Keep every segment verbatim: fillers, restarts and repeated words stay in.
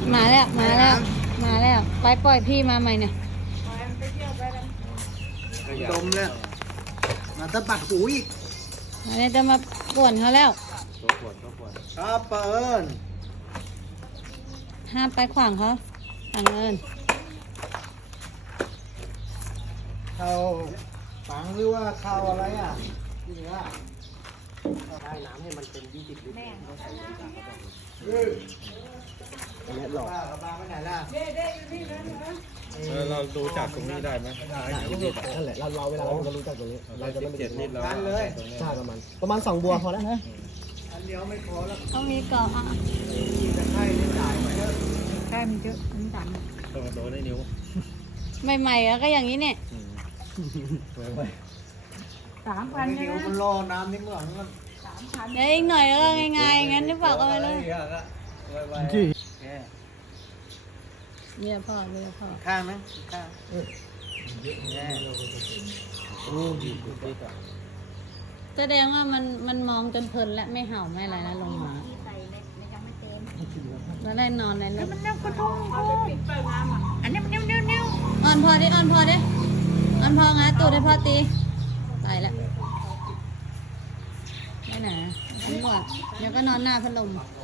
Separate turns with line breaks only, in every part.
มาแล้วมาแล้วมาแล้วไปปล่อยพี่มาใหม่เนี่ย
ดมแล้วมาตะปัดหูอีก
อันนี้จะมาป่วนเขาแล้ว
ตัวปวดตัวปวด
ครับเปิล
ห้ามไปขวางเขาทางเอิญ
เข้าฝังหรือว่าเข้าอะไรอ่ะที่เหลือได้น้ำให้มันเป็นยี่สิบลิตรเอออันนี้หลอกกระบาไปไหนล่ะ
เราดูจากตรงนี้ได้ไหมได้
นั่นแหละเราเราเวลาเราจะรู้จักตรงนี้เราจะไม่ไป
เจ็ดลิตรเรา
กันเลย
ใช่ประมาณประมาณสองบัวพอแล้วนะ
อันเดียวไม่พอแล้ว
ต้องมีเกาะอ่ะ
จะให้ได้จ่ายไปเถอะ
แค่มีเยอะมันต่
ต้องโดนได้นิ้ว
ำใหม่ๆอะก็อย่างนี้เนี่ย
สามพันเดียวมันรอน้ำในเมืองมัน
เดี๋ยวอีกหน่อยแล้วก็ง่ายๆงั้นนึกบอกเอาไปเลยเนี่ยพ่อเนี่ยพ่อ
ข้างนะข้างแย่
แสดงว่ามันมันมองจนเพลินและไม่เห่าไม่อะไรแล้วลงมาแล้วได้นอนในรถ
อันนี้มันนิ้วนิ้วนิ้ว
อ่อนพอดิอ่อนพอดิอ่อนพองาตูดให้พ่อตีตายแล้วไม่หนาดีกว่าเดี๋ยวก็นอนหน้าพัดลม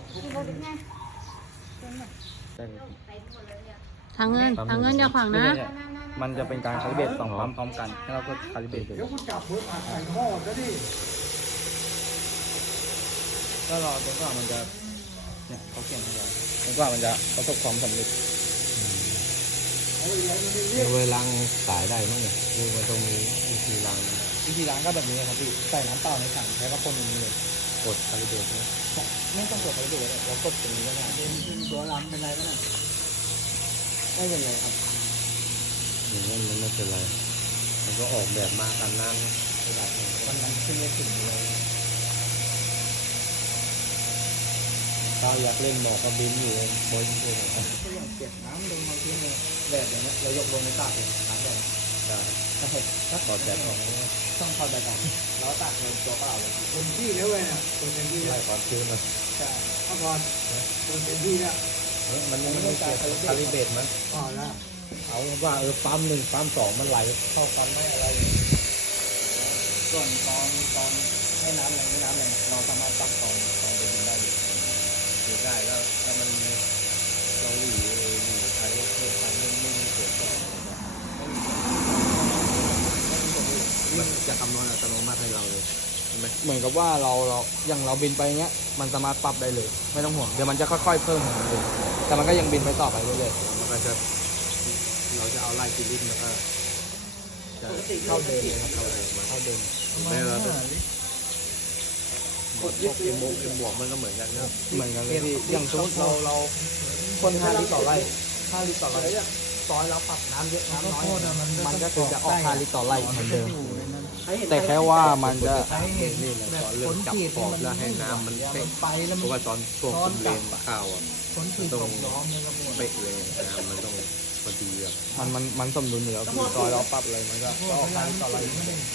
ทางเงินทางเงินอย่าขวางนะ
มันจะเป็นการคาลิเบรตสองปั๊มพร้อมกันแล้วเราก็คาลิเบรตเลย
เดี๋ยวคุณจับมือผัดใส่หม้อซะดิ
ก็รอจนกว่ามันจะเนี่ยเขาเขียนให้เราจนกว่ามันจะประสบความสำเร็จ
เอาไปเลี้ยงมันดิ
เวลาสายได้มั้งเนี่ยดูมันตรงนี้วิธีล้าง
วิธีล้างก็แบบนี้ครับพี่ใส่น้ำเปล่าในถังแล้วก็คนอย่างนี้เลย
กดคาลิเบรต
ไม่ต้องกดคาลิเบรตเลยเรากดตรงนี้ก็ได้
ตัวลำเป็นไรบ้าง
ไม่เป็นไรครับ
อย่างนั้นมันไม่เป็นไรมันก็ออกแบบมาตามน้ำระดับ
มันมันขึ้นไม่ถึงเลย
ถ้าอยากเล่นหมอกก็บินอยู่บนเลย
ก็อย่างเก็บน้ำลงมาที่เลยแดดอย่างเงี้ยเรายกลงในตากเลยน้ำแดด
ได้
ถ้าเกิดถ้า
ถอดแบตออก
ต้องเข้าไปก่อนแล้วตากลงตัวเปล่าเลย
คนที่แล้วเว้ยเนี่ยคนเต็มที่
ไล่
แล้ว
ความชื้นมา
ใช่
เอาก่อนคนเต็มที่แล้ว
มันยังไม่ได้คาลิเบรตมั้ง
อ๋อแล้ว
เอาว่าเออปั๊มหนึ่งปั๊มสองมันไหลเข้าปั๊มไม่อะไร
ส่วนตอนตอนให้น้ำแรงไม่น้ำแรงเราสามารถตักตอนตอนไปกินได้เลย
คือได้แล้วถ้ามันเราหลีหลีใช้เพิ่มไปไม่ไม่มีเกิดต่อมันจะคำนวณอัตโนมัติให้เราเลยใช่ไหม
เหมือนกับว่าเราเราอย่างเราบินไปเงี้ยมันสามารถปรับได้เลย ไม่ต้องห่วงเดี๋ยวมันจะค่อยๆเพิ่มของมันเองแต่มันก็ยังบินไปต่อไปเรื่อย
มันก็จะเราจะเอาไล่กิลิตมันก็จะ
ๆเข้าเดินเลยครับ
เข้าเลยมา
เข้าเดิน
แม้เรากดพวกเอ็มโมเอ็มบวกมันก็เหมือนกันนะ
เหมือนกันเลยพี่อย่างสมมติเราเราคนห้าลิตรต่อไร่ห้าลิตรต่อไร่ซอยเราปรับน้ำเยอะน้ำน้อยมันก็คือจะออกห้าลิตรต่อไร่เหมือนเดิมแต่แค่ว่ามันจะ
นี่แหละตอนเริ่มจับขอบแล้วให้น้ำมันเป๊ะเพราะว่าตอนช่วงคุมเลนข้าวอ่ะมันต้องเป๊ะเลยน้ำมันต้องพอดีอ่ะ
มันมันมันสมดุลอยู่แล้วคือซอยเราปรับอะไรมันก็จะออกห้าลิตรต่อไร่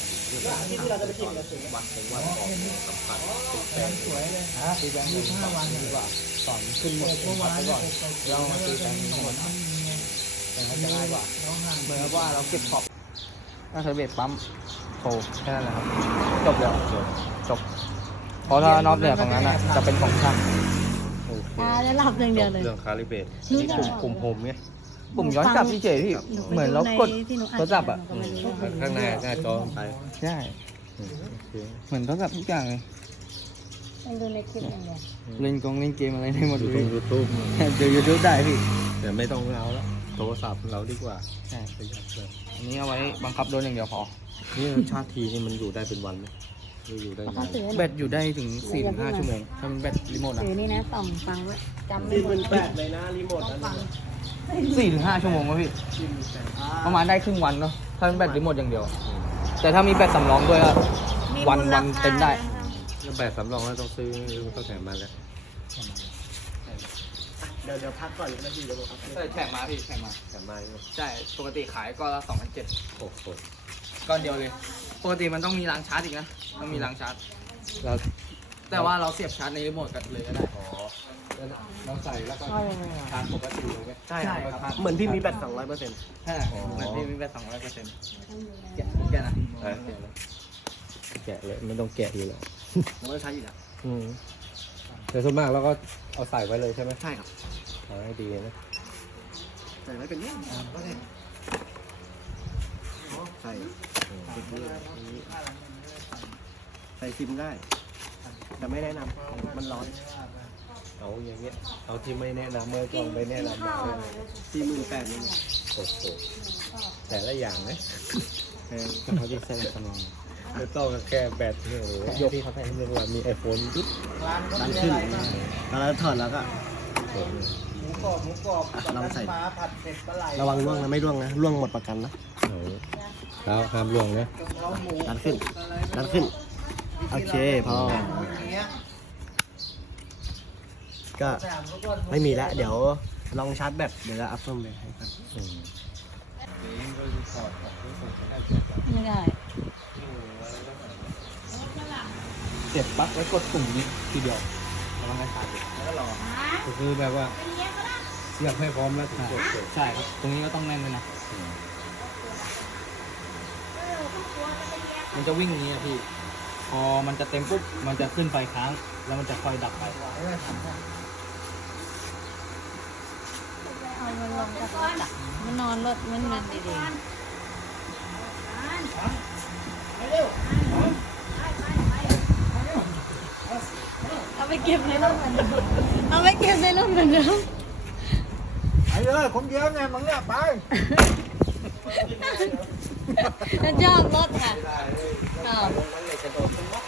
วัดผมว่าออกสำคัญติดแป้ง
สวยเลย
ฮะตีแบงค์ยี่ห้าวันดีกว่าสอนขึ้นหมดพักไปก่อนเรามาตีแบงค์หมดแต่ก็จะง่ายกว่าเหมือนว่าเราเก็บขอบถ้าเทอร์เบตปั๊มโถแค่นั้นแหละครับจบแล้วจบเพราะถ้านอกเหนือของนั้นอ่ะจะเป็นของช่าง
โอเค
ตาจะหลับอย่างเดียวเลย
เรื่องคาลิเบรตนี่ปุ่มปุ่มโฮมไง
ปุ่มย้อนกลับพี่เฉยพี่เหมือนเรากดโทรศัพท์อ่ะ
ข้างในหน้าจอไป
ใช่
โอเค
เหมือนโทรศัพท์ทุกอย่างเลย
ต้องดูในคลิปอย่างเดียว
เล่นกงเล่นเกมอะไรได้หมด
ดู
เล
ตร
ย
งยูทูบ
ดูยูทูบได้พี่
แต่ไม่ต้องเอาแล้วโทรศัพท์เราดีกว่า
ใช่
ประหยัดเลย
อันนี้เอาไว้บังคับโดนอย่างเดียวพอ
นี่ชาร์จทีนี่มันอยู่ได้เป็นวันไหมหรืออยู่ได้
เขา
นาน
ถือ
แบตอยู่ได้ถึงสี่ถึงห้าชั่วโมงถ้าเป็นแบตรีโมทนะ
ถือนี่นะต่อมฟังไว้จำไม่หมด
แปดเลยนะรีโมท
ต้องฟัง
สี่ถึงห้าชั่วโมงวะพี่ประมาณได้ครึ่งวันเนาะถ้าเป็นแบตรีโมทอย่างเดียว แต่ถ้ามีแบตสำรองด้วยก็วันวันเต็มได้
แล้วแบบสำรองแล้วต้องซื้อต้องแถมมาแล้ว
เดี๋ยวเดี๋ยวพักก่อนนะพี่เดี๋ยวผมพัก
ใช่แถมมาพี่แถมมา
แถมมาใช่ไหม
ใช่ปกติขายก็ละสองพันเจ็ด
โอ้โห
ก้อนเดียวเลย ปกติมันต้องมีรางชาร์จอีกนะต้องมีรางชาร์จ
แล้ว
แต่ว่าเราเสียบชาร์จในรีโมทกันเลยก็ได้
อ๋อเราใส่แล้วก็ชาร์จปกติเลยไหม
ใช่ครับ
เหมือนพี่มีแบตสองร้อยเปอร์เซ็นต์
ใช่เหมือนที่มีแบตสองร้อยเปอร์เซ็นต์แกะแกะนะ
เออแกะเลยไม่ต้องแกะอยู่แล้ว
ผมก็ใช้อยู่แล้ว
อืมแต่ส่วนมากเราก็เอาใส่ไว้เลยใช่ไหม
ใช่ครับ
เอาให้ดีนะ
ใส่ไว้เป็นเนี่ยก็ได้ใส่ใส่ซิมได้แต่ไม่แนะนำมันร้อน
เอาอย่างเงี้ยเอาที่ไม่แนะนำเมื่อก่อนไม่แนะนำมาเลย
สี่หมื่นแปดนี่
โอ้โหแต่ละอย่างนะ
แพงเขาจะใส่ขนม
ไม่ต้องแค่แบตเนี่ยโอ้โหยกเขาไปเรื่องว่ามีไอโฟนปุ๊บ
ร้านขึ้นแล้วถอดแล้วก็
โอ้โห
หมูกรอบหมูกรอบ
ลองใส่
ปลาผัดเผ็ดปลาไหล
ระวังร่วงนะไม่ร่วงนะร่วงหมดประกันนะ
เอาแล้วห้ามล่วงนะ
กะเพราหมู
ดันขึ้นดันขึ้นโอเคพอ
อย่างเงี้ย
ก็
สามลูกก้อน
ไม่มีแล้วเดี๋ยวลองชาร์จแบตเดี๋ยวจะอัพเพิ่มเลยให้ครับ
อืม
ไม่ได้
เสียบปลั๊กไว้กดปุ่มนี้ทีเดียวแล้วมันก็ชาร์จเลยแล้วก็รอ
ก็คือแบบว่าเสียบให้พร้อมแล้วถึงกดเสร็จ
ใช่ครับตรงนี้ก็ต้องแน่นเลยนะ
อืม
มันจะวิ่งอย่างนี้อะพี่ พอมันจะเต็มปุ๊บ มันจะขึ้นไฟค้าง แล้วมันจะค่อยดับไป
เอามันลงจากรถอะมันนอนรถมันมันดีๆเอาไปเก็บในรถเหมือนเดิมเอาไปเก็บในรถเหมือนเดิม
ไปเลยคนเดียวไงมึงเนี่ยไป
จะจอดรถค่ะอ้าว
มันเลยจะโดด